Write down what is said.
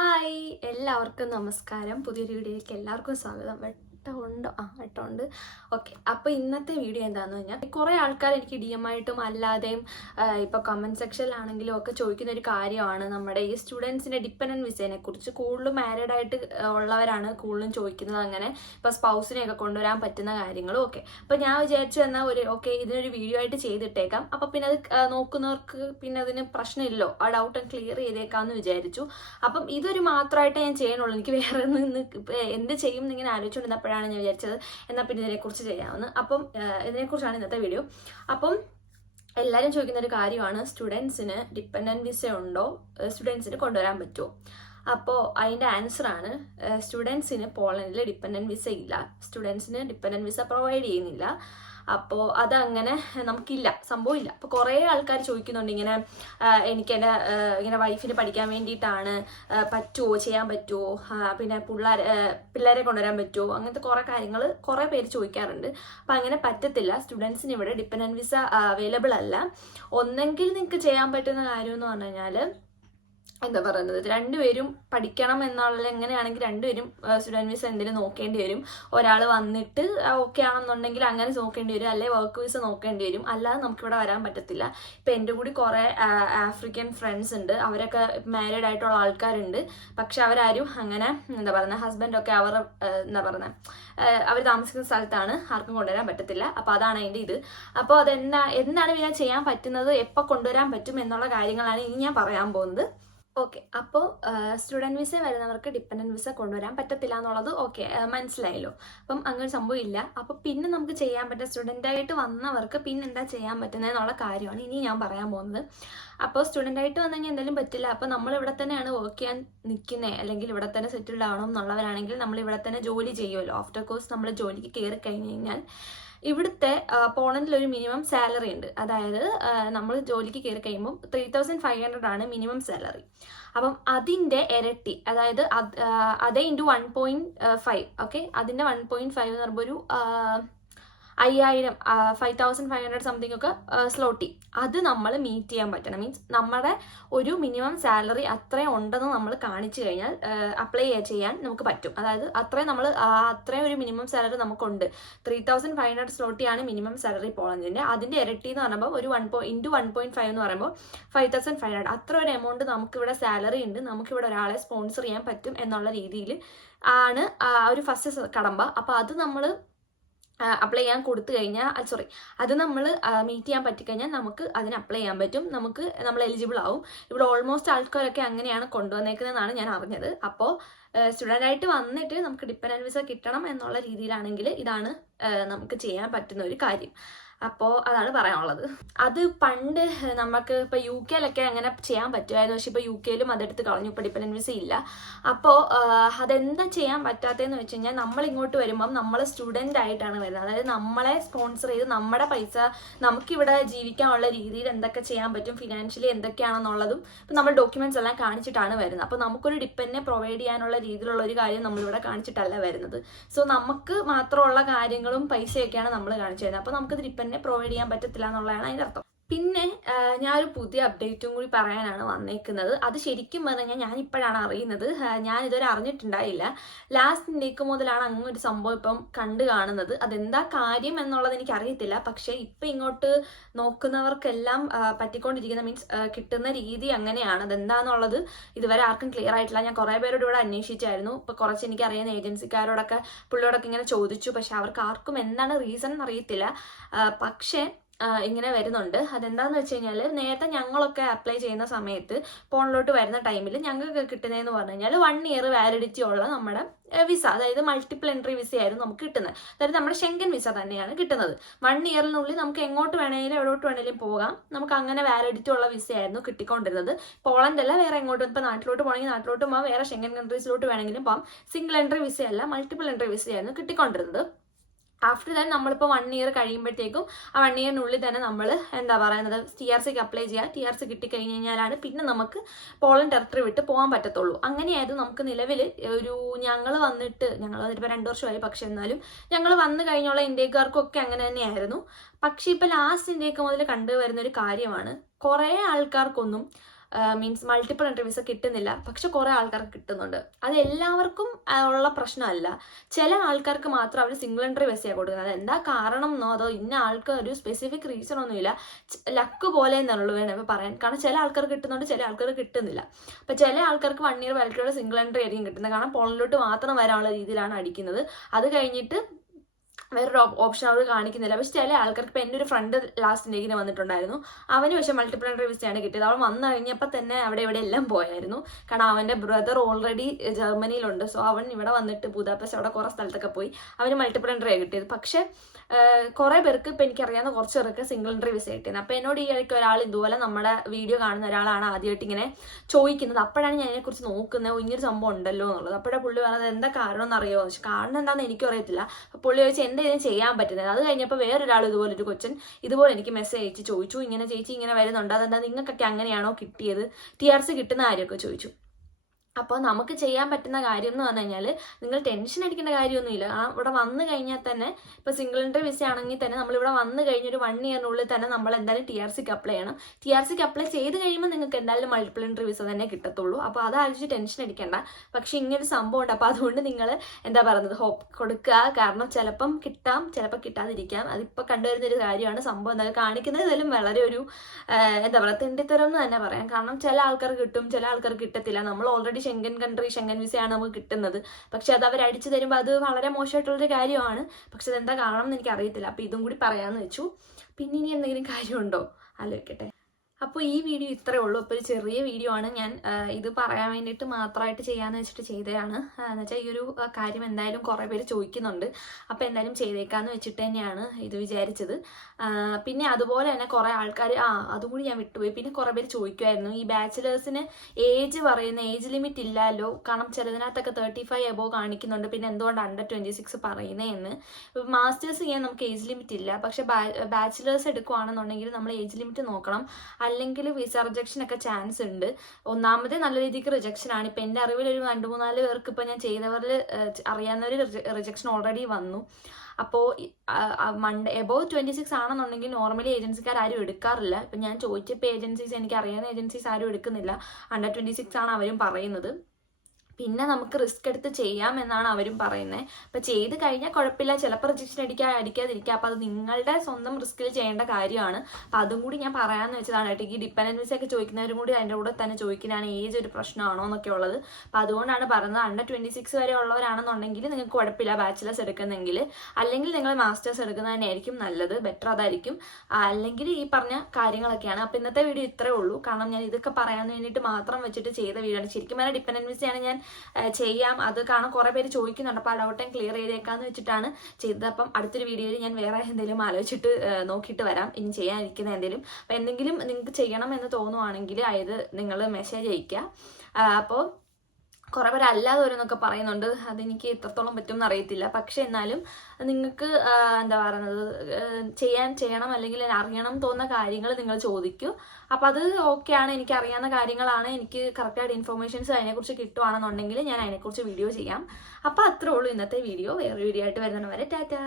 Hi. എല്ലാവർക്കും നമസ്കാരം. പുതിയൊരു വീഡിയോയിലേക്ക് എല്ലാവർക്കും സ്വാഗതം. വെട്ടമുണ്ടോ ആ ഇട്ടുണ്ട്. ഓക്കെ അപ്പോൾ ഇന്നത്തെ വീഡിയോ എന്താണെന്ന് പറഞ്ഞാൽ കുറേ ആൾക്കാർ എനിക്ക് ഡി എം ആയിട്ടും അല്ലാതെയും ഇപ്പോൾ കമന്റ് സെക്ഷനിലാണെങ്കിലും ഒക്കെ ചോദിക്കുന്ന ഒരു കാര്യമാണ് നമ്മുടെ ഈ സ്റ്റുഡൻസിന്റെ ഡിപ്പെൻഡന്റ് വിസേനെ കുറിച്ച്. കൂടുതലും മാരീഡ് ആയിട്ട് ഉള്ളവരാണ് കൂടുതലും ചോദിക്കുന്നത് അങ്ങനെ. ഇപ്പോൾ സ്പൗസിനെയൊക്കെ കൊണ്ടുവരാൻ പറ്റുന്ന കാര്യങ്ങളും ഒക്കെ അപ്പോൾ ഞാൻ വിചാരിച്ചു എന്നാൽ ഒരു ഓക്കെ ഇതിനൊരു വീഡിയോ ആയിട്ട് ചെയ്തിട്ടേക്കാം. അപ്പോൾ പിന്നെ അത് നോക്കുന്നവർക്ക് പിന്നെ അതിന് പ്രശ്നമില്ലല്ലോ ആ ഡൗട്ട് ക്ലിയർ ചെയ്തേക്കാമെന്ന് വിചാരിച്ചു. അപ്പം ഇതൊരു മാത്രമായിട്ട് ഞാൻ ചെയ്യണുള്ളൂ എനിക്ക് വേറെ നിന്ന് എന്ത് ചെയ്യും എന്നിങ്ങനെ ആലോചിച്ചുകൊണ്ടിരുന്നപ്പോഴാണ് ഞാൻ വിചാരിച്ചത്. എന്നാൽ പിന്നെ ഇതിനെക്കുറിച്ച് ചെയ്യാമെന്ന് അപ്പം ഇതിനെക്കുറിച്ചാണ് ഇന്നത്തെ വീഡിയോ അപ്പം എല്ലാവരും ചോദിക്കുന്ന ഒരു കാര്യമാണ് സ്റ്റുഡൻസിന് ഡിപ്പെൻഡന്റ് വിസ ഉണ്ടോ? സ്റ്റുഡൻസിന് കൊണ്ടുവരാൻ പറ്റുമോ അപ്പോൾ അതിന്റെ ആൻസറാണ് സ്റ്റുഡൻസിന് പോളണ്ടിൽ ഡിപ്പെൻഡന്റ് വിസ ഇല്ല. സ്റ്റുഡൻസിന് ഡിപ്പെൻഡന്റ് വിസ പ്രൊവൈഡ് ചെയ്യുന്നില്ല. അപ്പോൾ അതങ്ങനെ നമുക്കില്ല സംഭവമില്ല. അപ്പോൾ കുറേ ആൾക്കാർ ചോദിക്കുന്നുണ്ട് ഇങ്ങനെ എനിക്ക് എന്റെ ഇങ്ങനെ വൈഫിന് പഠിക്കാൻ വേണ്ടിയിട്ടാണ് പറ്റുമോ ചെയ്യാൻ പറ്റുമോ പിന്നെ പിള്ളേരെ പിള്ളേരെ കൊണ്ടുവരാൻ പറ്റുമോ അങ്ങനത്തെ കുറേ കാര്യങ്ങൾ കുറേ പേര് ചോദിക്കാറുണ്ട്. അപ്പം അങ്ങനെ പറ്റത്തില്ല. സ്റ്റുഡൻസിന് ഇവിടെ ഡിപ്പെൻഡന്റ് വിസ അവൈലബിൾ അല്ല. ഒന്നെങ്കിൽ നിങ്ങൾക്ക് ചെയ്യാൻ പറ്റുന്ന കാര്യം എന്ന് പറഞ്ഞു കഴിഞ്ഞാൽ എന്താ പറയുന്നത്? രണ്ടുപേരും പഠിക്കണം എന്നുള്ള എങ്ങനെയാണെങ്കിൽ രണ്ടുപേരും സ്റ്റുഡന്റ് വിസ എന്തെങ്കിലും നോക്കേണ്ടി വരും. ഒരാൾ വന്നിട്ട് ഓക്കെ ആണെന്നുണ്ടെങ്കിൽ അങ്ങനെ നോക്കേണ്ടി വരും. അല്ലെ വർക്ക് വിസ നോക്കേണ്ടി വരും. അല്ലാതെ നമുക്കിവിടെ വരാൻ പറ്റത്തില്ല. ഇപ്പം എന്റെ കൂടി കുറേ ആഫ്രിക്കൻ ഫ്രണ്ട്സ് ഉണ്ട്. അവരൊക്കെ മാരീഡ് ആയിട്ടുള്ള ആൾക്കാരുണ്ട്. പക്ഷെ അവരാരും അങ്ങനെ എന്താ പറയുന്നത് ഹസ്ബൻഡൊക്കെ അവർ എന്താ പറയുന്നത് അവർ താമസിക്കുന്ന സ്ഥലത്താണ് ആർക്കും കൊണ്ടുവരാൻ പറ്റത്തില്ല. അപ്പോൾ അതാണ് അതിന്റെ ഇത്. അപ്പോൾ അതെന്താ എന്താണ് പിന്നെ ചെയ്യാൻ പറ്റുന്നത്? എപ്പോൾ കൊണ്ടുവരാൻ പറ്റും എന്നുള്ള കാര്യങ്ങളാണ് ഇനി ഞാൻ പറയാൻ പോകുന്നത്. ഓക്കെ. അപ്പോൾ സ്റ്റുഡന്റ് വിസ വരുന്നവർക്ക് ഡിപ്പെൻഡന്റ് വിസ കൊണ്ടുവരാൻ പറ്റത്തില്ല എന്നുള്ളത് ഓക്കെ മനസ്സിലായല്ലോ. അപ്പം അങ്ങനെ സംഭവം ഇല്ല. അപ്പോൾ പിന്നെ നമുക്ക് ചെയ്യാൻ പറ്റുന്ന സ്റ്റുഡന്റ് ആയിട്ട് വന്നവർക്ക് പിന്നെ എന്താ ചെയ്യാൻ പറ്റുന്നത് എന്നുള്ള കാര്യമാണ് ഇനി ഞാൻ പറയാൻ പോകുന്നത്. അപ്പോൾ സ്റ്റുഡന്റ് ആയിട്ട് കഴിഞ്ഞാൽ എന്തായാലും പറ്റില്ല. അപ്പോൾ നമ്മൾ ഇവിടെ തന്നെയാണ് വർക്ക് ചെയ്യാൻ നിൽക്കുന്നത് അല്ലെങ്കിൽ ഇവിടെ തന്നെ സെറ്റിൽഡ് ആവണം എന്നുള്ളവരാണെങ്കിൽ നമ്മൾ ഇവിടെ തന്നെ ജോലി ചെയ്യുമല്ലോ ആഫ്റ്റർ കോഴ്സ് നമ്മൾ ജോലിക്ക് കയറി കഴിഞ്ഞ് കഴിഞ്ഞാൽ ഇവിടുത്തെ പോണന്റിൽ ഒരു മിനിമം സാലറി ഉണ്ട്. അതായത് നമ്മൾ ജോലിക്ക് കയറി കഴിയുമ്പോൾ ത്രീ തൗസൻഡ് ഫൈവ് ഹൺഡ്രഡ് ആണ് മിനിമം സാലറി അപ്പം അതിന്റെ ഇരട്ടി അതായത് അതേ into one point five okay അതിന്റെ വൺ പോയിന്റ് ഫൈവ് എന്ന് പറയുമ്പോൾ ഒരു അയ്യായിരം five thousand five hundred something ഒക്കെ സ്ലോട്ടി അത് നമ്മൾ മീറ്റ് ചെയ്യാൻ പറ്റണം. മീൻസ് നമ്മുടെ ഒരു മിനിമം സാലറി അത്രയും ഉണ്ടെന്ന് നമ്മൾ കാണിച്ചു കഴിഞ്ഞാൽ അപ്ലൈ ചെയ്യാൻ നമുക്ക് പറ്റും. അതായത് അത്രയും നമ്മൾ അത്രയും ഒരു മിനിമം സാലറി നമുക്കുണ്ട്. ത്രീ തൗസൻഡ് ഫൈവ് ഹൺഡ്രഡ് സ്ലോട്ടിയാണ് മിനിമം സാലറി പോളണ്ടിന്റെ അതിന്റെ ഇരട്ടി എന്ന് പറയുമ്പോൾ ഒരു വൺ പോ ഇന്റു വൺ പോയിന്റ് ഫൈവ് എന്ന് പറയുമ്പോൾ ഫൈവ് തൗസൻഡ് ഫൈവ് ഹൺഡ്രഡ് അത്ര ഒരു എമൗണ്ട് നമുക്കിവിടെ സാലറി ഉണ്ട്. നമുക്കിവിടെ ഒരാളെ സ്പോൺസർ ചെയ്യാൻ പറ്റും എന്നുള്ള രീതിയിൽ ആണ് ആ ഒരു ഫസ്റ്റ് കടമ്പ. അപ്പോൾ അത് നമ്മൾ അപ്ലൈ ചെയ്യാൻ കൊടുത്തു കഴിഞ്ഞാൽ സോറി അത് നമ്മൾ മീറ്റ് ചെയ്യാൻ പറ്റിക്കഴിഞ്ഞാൽ നമുക്ക് അതിന് അപ്ലൈ ചെയ്യാൻ പറ്റും. നമുക്ക് നമ്മൾ എലിജിബിൾ ആവും. ഇവിടെ ഓൾമോസ്റ്റ് ആൾക്കാരൊക്കെ അങ്ങനെയാണ് കൊണ്ടുവന്നേക്കുന്നതെന്നാണ് ഞാൻ അറിഞ്ഞത്. അപ്പോൾ സ്റ്റുഡന്റ് ആയിട്ട് വന്നിട്ട് നമുക്ക് ഡിപ്പെൻഡന്റ് വിസ കിട്ടണം എന്നുള്ള രീതിയിലാണെങ്കിൽ ഇതാണ് നമുക്ക് ചെയ്യാൻ പറ്റുന്ന ഒരു കാര്യം. അപ്പോൾ അതാണ് പറയാനുള്ളത്. അത് പണ്ട് നമുക്ക് ഇപ്പോൾ യു കെയിലൊക്കെ അങ്ങനെ ചെയ്യാൻ പറ്റുമായിരുന്നു പക്ഷേ ഇപ്പോൾ യു കെയിലും അതെടുത്ത് കളഞ്ഞു ഇപ്പോൾ ഡിപ്പെൻഡന്റ് വിസ ഇല്ല അപ്പോൾ അതെന്താ ചെയ്യാൻ പറ്റാത്തതെന്ന് വെച്ച് കഴിഞ്ഞാൽ നമ്മൾ ഇങ്ങോട്ട് വരുമ്പം നമ്മൾ സ്റ്റുഡന്റ് ആയിട്ടാണ് വരുന്നത്. അതായത് നമ്മളെ സ്പോൺസർ ചെയ്ത് നമ്മുടെ പൈസ നമുക്കിവിടെ ജീവിക്കാനുള്ള രീതിയിൽ എന്തൊക്കെ ചെയ്യാൻ പറ്റും ഫിനാൻഷ്യലി എന്തൊക്കെയാണെന്നുള്ളതും ഇപ്പം നമ്മൾ ഡോക്യുമെന്റ്സ് എല്ലാം കാണിച്ചിട്ടാണ് വരുന്നത്. അപ്പോൾ നമുക്കൊരു ഡിപ്പെൻഡിനെ പ്രൊവൈഡ് ചെയ്യാനുള്ള രീതിയിലുള്ള ഒരു കാര്യം നമ്മളിവിടെ കാണിച്ചിട്ടല്ല വരുന്നത്. സോ നമുക്ക് മാത്രമുള്ള കാര്യങ്ങളും പൈസയൊക്കെയാണ് നമ്മൾ കാണിച്ചു തരുന്നത്. അപ്പോൾ നമുക്കത് ഡിപ്പെൻഡിനെ പ്രൊവൈഡ് ചെയ്യാൻ പറ്റത്തില്ല എന്നുള്ളതാണ് അതിന്റെ അർത്ഥം. പിന്നെ ഞാനൊരു പുതിയ അപ്ഡേറ്റും കൂടി പറയാനാണ് വന്നേക്കുന്നത്. അത് ശരിക്കും പറഞ്ഞാൽ ഇപ്പോഴാണ് അറിയുന്നത്. ഞാൻ ഇതുവരെ അറിഞ്ഞിട്ടുണ്ടായില്ല. ലാസ്റ്റ് ഇൻഡേക്ക് മുതലാണ് അങ്ങനെ ഒരു സംഭവം ഇപ്പം കണ്ടു കാണുന്നത്. അതെന്താ കാര്യം എന്നുള്ളത് എനിക്ക് അറിയത്തില്ല പക്ഷേ ഇപ്പം ഇങ്ങോട്ട് നോക്കുന്നവർക്കെല്ലാം പറ്റിക്കൊണ്ടിരിക്കുന്ന മീൻസ് കിട്ടുന്ന രീതി അങ്ങനെയാണ്. അതെന്താന്നുള്ളത് ഇതുവരെ ആർക്കും ക്ലിയർ ആയിട്ടില്ല. ഞാൻ കുറേ പേരോട് ഇവിടെ അന്വേഷിച്ചായിരുന്നു. ഇപ്പം കുറച്ച് എനിക്ക് അറിയുന്ന ഏജൻസിക്കാരോടൊക്കെ പുള്ളിയോടൊക്കെ ഇങ്ങനെ ചോദിച്ചു. പക്ഷെ അവർക്ക് ആർക്കും എന്താണ് റീസൺ എന്നറിയത്തില്ല പക്ഷേ ഇങ്ങനെ വരുന്നുണ്ട്. അതെന്താന്ന് വെച്ച് കഴിഞ്ഞാൽ നേരത്തെ ഞങ്ങളൊക്കെ അപ്ലൈ ചെയ്യുന്ന സമയത്ത് ഫോണിലോട്ട് വരുന്ന ടൈമിൽ ഞങ്ങൾക്ക് കിട്ടുന്നതെന്ന് പറഞ്ഞു കഴിഞ്ഞാൽ വൺ ഇയർ വാലിഡിറ്റി ഉള്ള നമ്മുടെ വിസ അതായത് മൾട്ടിപ്പിൾ എൻട്രി വിസ ആയിരുന്നു നമുക്ക് കിട്ടുന്നത്. അതായത് നമ്മുടെ ഷെങ്കൻ വിസ തന്നെയാണ് കിട്ടുന്നത്. വൺ ഇയറിനുള്ളിൽ നമുക്ക് എങ്ങോട്ട് വേണമെങ്കിലും എവിടോട്ട് വേണമെങ്കിലും പോകാം. നമുക്ക് അങ്ങനെ വാലിഡിറ്റി ഉള്ള വിസ ആയിരുന്നു കിട്ടിക്കൊണ്ടിരുന്നത്. പോളണ്ട് അല്ല വേറെ എങ്ങോട്ടും ഇപ്പം നാട്ടിലോട്ട് പോകണമെങ്കിൽ നാട്ടിലോട്ട് പോകാം. വേറെ ഷെങ്കൻ കൺട്രീസിലോട്ട് വേണമെങ്കിലും പോകാം. സിംഗിൾ എൻട്രി വിസ അല്ല മൾട്ടിപ്പിൾ എൻട്രി വിസ ആയിരുന്നു കിട്ടിക്കൊണ്ടിരുന്നത്. ആഫ്റ്റർ ദാൻ നമ്മളിപ്പോൾ വൺ ഇയർ കഴിയുമ്പോഴത്തേക്കും ആ വൺ ഇയറിനുള്ളിൽ തന്നെ നമ്മൾ എന്താ പറയുന്നത് ടി ആർ സിക്ക് അപ്ലൈ ചെയ്യുക ടി ആർ സി കിട്ടിക്കഴിഞ്ഞ് കഴിഞ്ഞാലാണ് പിന്നെ നമുക്ക് പോളൻ ടെറിട്ടറി വിട്ട് പോകാൻ പറ്റത്തുള്ളൂ. അങ്ങനെയായത് നമുക്ക് നിലവിൽ ഒരു ഞങ്ങൾ വന്നിട്ട് ഞങ്ങൾ വന്നിട്ട് ഇപ്പോൾ രണ്ട് വർഷമായി പക്ഷെ എന്നാലും ഞങ്ങൾ വന്നു കഴിഞ്ഞുള്ള ഇന്ത്യക്കാർക്കൊക്കെ അങ്ങനെ തന്നെയായിരുന്നു. പക്ഷേ ഇപ്പോൾ ലാസ്റ്റ് ഇന്ത്യയ്ക്ക് മുതൽ കണ്ടുവരുന്ന ഒരു കാര്യമാണ് കുറേ ആൾക്കാർക്കൊന്നും മീൻസ് മൾട്ടിപ്പിൾ ഇന്റർവ്യൂസ് കിട്ടുന്നില്ല. പക്ഷെ കുറേ ആൾക്കാർക്ക് കിട്ടുന്നുണ്ട്. അത് എല്ലാവർക്കും ഉള്ള പ്രശ്നമല്ല. ചില ആൾക്കാർക്ക് മാത്രം അവർ സിംഗിൾ എൻട്രി വിസയാണ് കൊടുക്കുന്നത്. എന്താ കാരണം എന്നോ അതോ ഇന്ന ആൾക്ക് ഒരു സ്പെസിഫിക് റീസൺ ഒന്നുമില്ല. ലക്ക് പോലെ എന്നുള്ളൂ വേണമെങ്കിൽ പറയാൻ. കാരണം ചില ആൾക്കാർക്ക് കിട്ടുന്നുണ്ട് ചില ആൾക്കാർക്ക് കിട്ടുന്നില്ല. അപ്പം ചില ആൾക്കാർക്ക് വൺ ഇയർ വാലിറ്റിയുള്ള സിംഗിൾ എൻട്രി ആയിരിക്കും കിട്ടുന്നത്. കാരണം പോളിലോട്ട് മാത്രം വരാനുള്ള രീതിയിലാണ് അടിക്കുന്നത്. അത് കഴിഞ്ഞിട്ട് വേറൊരു ഓപ്ഷൻ അവർ കാണിക്കുന്നില്ല. പക്ഷെ ചില ആൾക്കാർക്ക് ഇപ്പം എന്റെ ഒരു ഫ്രണ്ട് ലാസ്റ്റ് ഇങ്ങനെ വന്നിട്ടുണ്ടായിരുന്നു. അവന് പക്ഷേ എൻട്രി വിസയാണ് കിട്ടിയത്. അവൾ വന്നു കഴിഞ്ഞപ്പോൾ തന്നെ അവിടെ ഇവിടെ എല്ലാം പോയായിരുന്നു. കാരണം അവന്റെ ബ്രദർ ഓൾറെഡി ജർമ്മനിയിലുണ്ട്. സോ അവൻ ഇവിടെ വന്നിട്ട് ബുദാപെസ്റ്റ് അവിടെ കുറേ സ്ഥലത്തൊക്കെ പോയി. അവന് മൾട്ടിപ്പിൾ എൻട്രിയാണ് കിട്ടിയത്. പക്ഷേ കുറേ പേർക്ക് ഇപ്പം എനിക്കറിയാവുന്ന കുറച്ച് പേർക്ക് സിംഗിൾ എൻട്രി വിസ കിട്ടിയത്. അപ്പോൾ എന്നോട് ഈ ഇടയ്ക്ക് ഒരാൾ ഇതുപോലെ നമ്മുടെ വീഡിയോ കാണുന്ന ഒരാളാണ് ആദ്യമായിട്ട് ഇങ്ങനെ ചോദിക്കുന്നത്. അപ്പോഴാണ് ഞാൻ അതിനെക്കുറിച്ച് നോക്കുന്നത്. ഇങ്ങനൊരു സംഭവം ഉണ്ടല്ലോ എന്നുള്ളത്. അപ്പോഴാണ് പുള്ളി പറഞ്ഞത് എന്താ കാരണം എന്ന് അറിയുമോ എന്ന് ചോദിച്ചു കാരണം എന്താണെന്ന് എനിക്കും അറിയത്തില്ല അപ്പോൾ പുള്ളി ചോദിച്ചു എന്താ ഇതിന് ചെയ്യാൻ പറ്റുന്നത്? അത് കഴിഞ്ഞപ്പോൾ വേറൊരാൾ ഇതുപോലെ ഒരു കൊച്ചൻ ഇതുപോലെ എനിക്ക് മെസ്സേജ് അയച്ച് ചോദിച്ചു. ഇങ്ങനെ ചേച്ചി ഇങ്ങനെ വരുന്നുണ്ട്. അതെന്താ നിങ്ങൾക്കൊക്കെ അങ്ങനെയാണോ കിട്ടിയത്? ടി ആർ സി കിട്ടുന്ന കാര്യമൊക്കെ ചോദിച്ചു. അപ്പോൾ നമുക്ക് ചെയ്യാൻ പറ്റുന്ന കാര്യം എന്ന് പറഞ്ഞു കഴിഞ്ഞാൽ നിങ്ങൾ ടെൻഷൻ അടിക്കേണ്ട കാര്യമൊന്നുമില്ല. ആ ഇവിടെ വന്നു കഴിഞ്ഞാൽ തന്നെ ഇപ്പോൾ സിംഗിൾ എൻട്രി വിസ ആണെങ്കിൽ തന്നെ നമ്മളിവിടെ വന്നു കഴിഞ്ഞൊരു വൺ ഇയറിനുള്ളിൽ തന്നെ നമ്മൾ എന്തായാലും ടി ആർ സിക്ക് അപ്ലൈ ചെയ്യണം. ടി ആർ സിക്ക് അപ്ലൈ ചെയ്ത് കഴിയുമ്പോൾ നിങ്ങൾക്ക് എന്തായാലും മൾട്ടിപ്പിൾ എൻട്രി വിസ തന്നെ കിട്ടത്തുള്ളൂ. അപ്പോൾ അതാലോചിച്ച് ടെൻഷൻ അടിക്കേണ്ട. പക്ഷേ ഇങ്ങനൊരു സംഭവം ഉണ്ട്. അപ്പോൾ അതുകൊണ്ട് നിങ്ങൾ എന്താ പറയുന്നത് ഹോപ്പ് കൊടുക്കുക. കാരണം ചിലപ്പം കിട്ടാം ചിലപ്പോൾ കിട്ടാതിരിക്കാം. അതിപ്പോൾ കണ്ടുവരുന്ന ഒരു കാര്യമാണ്. സംഭവം എന്നൊക്കെ കാണിക്കുന്നത് ഇതിലും വളരെ ഒരു എന്താ പറയുക തിണ്ടിത്തരം എന്ന് തന്നെ പറയാം. കാരണം ചില ആൾക്കാർ കിട്ടും ചില ആൾക്കാർ കിട്ടത്തില്ല. നമ്മൾ ഓൾറെഡി ഷെങ്കൻ കൺട്രി ഷെങ്കൻ വിസയാണ് നമുക്ക് കിട്ടുന്നത്. പക്ഷെ അത് അവർ അടിച്ചു തരുമ്പോൾ അത് വളരെ മോശമായിട്ടുള്ളൊരു കാര്യമാണ്. പക്ഷെ അതെന്താ കാണണം എന്ന് എനിക്ക് അറിയത്തില്ല അപ്പോൾ ഇതും കൂടി പറയാന്ന് വെച്ചു. പിന്നെ ഇനി എന്തെങ്കിലും കാര്യമുണ്ടോ? ആലോചിക്കട്ടെ. അപ്പോൾ ഈ വീഡിയോ ഇത്രേ ഉള്ളൂ. അപ്പോൾ ഒരു ചെറിയ വീഡിയോ ആണ്. ഞാൻ ഇത് പറയാൻ വേണ്ടിയിട്ട് മാത്രമായിട്ട് ചെയ്യാന്ന് വെച്ചിട്ട് ചെയ്തതാണ്. എന്ന് വെച്ചാൽ ഈ ഒരു കാര്യം എന്തായാലും കുറേ പേര് ചോദിക്കുന്നുണ്ട്. അപ്പോൾ എന്തായാലും ചെയ്തേക്കാന്ന് വെച്ചിട്ട് തന്നെയാണ് ഇത് വിചാരിച്ചത്. പിന്നെ അതുപോലെ തന്നെ കുറേ ആൾക്കാർ ആ അതും കൂടി ഞാൻ വിട്ടുപോയി. പിന്നെ കുറേ പേര് ചോദിക്കുമായിരുന്നു ഈ ബാച്ചിലേഴ്സിന് ഏജ് പറയുന്ന ഏജ് ലിമിറ്റ് ഇല്ലല്ലോ കാരണം ചിലതിനകത്തൊക്കെ തേർട്ടി ഫൈവ് എബോ കാണിക്കുന്നുണ്ട്. പിന്നെ എന്തുകൊണ്ട് അണ്ടർ ട്വന്റി സിക്സ് പറയുന്നതെന്ന് മാസ്റ്റേഴ്സ് ചെയ്യാൻ നമുക്ക് ഏജ് ലിമിറ്റ് ഇല്ല. പക്ഷെ ബാച്ചിലേഴ്സ് എടുക്കുവാണെന്നുണ്ടെങ്കിൽ നമ്മൾ ഏജ് ലിമിറ്റ് നോക്കണം. അല്ലെങ്കിൽ വിസ റിജക്ഷൻ ഒക്കെ ചാൻസ് ഉണ്ട്. ഒന്നാമത് നല്ല രീതിക്ക് റിജക്ഷൻ ആണ്. ഇപ്പം എന്റെ അറിവിൽ ഒരു രണ്ട് മൂന്നാൽ പേർക്ക് ഇപ്പം ഞാൻ ചെയ്തവരിൽ അറിയാവുന്നവർ റിജക്ഷൻ ഓൾറെഡി വന്നു. അപ്പോൾ മൺഡേ എബോവ് ട്വന്റി സിക്സ് ആണെന്നുണ്ടെങ്കിൽ നോർമലി ഏജൻസിക്കാർ ആരും എടുക്കാറില്ല. ഇപ്പം ഞാൻ ചോദിച്ചപ്പോൾ ഏജൻസീസ് എനിക്ക് അറിയാവുന്ന ഏജൻസീസ് ആരും എടുക്കുന്നില്ല. അണ്ടർ ട്വന്റി സിക്സ് ആണ് അവരും പറയുന്നത്. പിന്നെ നമുക്ക് റിസ്ക് എടുത്ത് ചെയ്യാം എന്നാണ് അവരും പറയുന്നത് അപ്പം ചെയ്ത് കഴിഞ്ഞാൽ കുഴപ്പമില്ല. ചിലപ്പോൾ റിജക്ഷൻ അടിക്കാൻ അടിക്കാതിരിക്കുക. അപ്പം അത് നിങ്ങളുടെ സ്വന്തം റിസ്കിൽ ചെയ്യേണ്ട കാര്യമാണ്. അപ്പം അതും കൂടി ഞാൻ പറയാമെന്ന് വെച്ചതാണ് കേട്ടോ. ഈ ഡിപ്പെൻഡൻസി ഒക്കെ ചോദിക്കുന്നവരും കൂടി അതിന്റെ കൂടെ തന്നെ ചോദിക്കുന്നതാണ് ഏജ് ഒരു പ്രശ്നമാണോ എന്നൊക്കെ ഉള്ളത്. അപ്പം അതുകൊണ്ടാണ് പറയുന്നത് അണ്ടർ ട്വന്റി സിക്സ് വരെ ഉള്ളവരാണെന്നുണ്ടെങ്കിൽ നിങ്ങൾക്ക് കുഴപ്പമില്ല ബാച്ചിലേഴ്സ് എടുക്കുന്നെങ്കിൽ. അല്ലെങ്കിൽ നിങ്ങൾ മാസ്റ്റേഴ്സ് എടുക്കുന്നത് തന്നെയായിരിക്കും നല്ലത്. ബെറ്റർ അതായിരിക്കും. അല്ലെങ്കിൽ ഈ പറഞ്ഞ കാര്യങ്ങളൊക്കെയാണ്. അപ്പം ഇന്നത്തെ വീഡിയോ ഇത്രേ ഉള്ളൂ. കാരണം ഞാൻ ഇതൊക്കെ പറയാൻ വേണ്ടിയിട്ട് മാത്രം വെച്ചിട്ട് ചെയ്ത വീഡിയോ ആണ്. ശരിക്കും പറഞ്ഞാൽ ഡിപ്പെൻഡൻസിയാണ് ഞാൻ ചെയ്യാം. അത് കാണാൻ കുറേ പേര് ചോദിക്കുന്നുണ്ട്. അപ്പോൾ ആ ഡൗട്ട് ഞാൻ ക്ലിയർ ചെയ്തേക്കാന്ന് വെച്ചിട്ടാണ് ചെയ്തത്. അപ്പം അടുത്തൊരു വീഡിയോയിൽ ഞാൻ വേറെ എന്തെങ്കിലും ആലോചിച്ചിട്ട് നോക്കിയിട്ട് വരാം. ഇനി ചെയ്യാനിരിക്കുന്ന എന്തെങ്കിലും. അപ്പം എന്തെങ്കിലും നിങ്ങൾക്ക് ചെയ്യണം എന്ന് തോന്നുവാണെങ്കിൽ അതായത് നിങ്ങൾ മെസ്സേജ് അയക്കുക അപ്പോൾ കുറേ പേര് അല്ലാതെ വരുന്നൊക്കെ പറയുന്നുണ്ട്. അതെനിക്ക് എത്രത്തോളം പറ്റും എന്ന് അറിയത്തില്ല പക്ഷെ എന്നാലും നിങ്ങൾക്ക് എന്താ പറയുന്നത് ചെയ്യാൻ ചെയ്യണം അല്ലെങ്കിൽ അറിയണം തോന്നുന്ന കാര്യങ്ങൾ നിങ്ങൾ ചോദിക്കൂ. അപ്പം അത് ഓക്കെയാണ്. എനിക്ക് അറിയാവുന്ന കാര്യങ്ങളാണ്. എനിക്ക് കറക്റ്റായിട്ട് ഇൻഫർമേഷൻസ് അതിനെക്കുറിച്ച് കിട്ടുവാണെന്നുണ്ടെങ്കിൽ ഞാൻ അതിനെക്കുറിച്ച് വീഡിയോ ചെയ്യാം. അപ്പം അത്രേ ഉള്ളൂ ഇന്നത്തെ വീഡിയോ. വേറെ വീഡിയോ ആയിട്ട് വരുന്നവരെ ടാറ്റാ.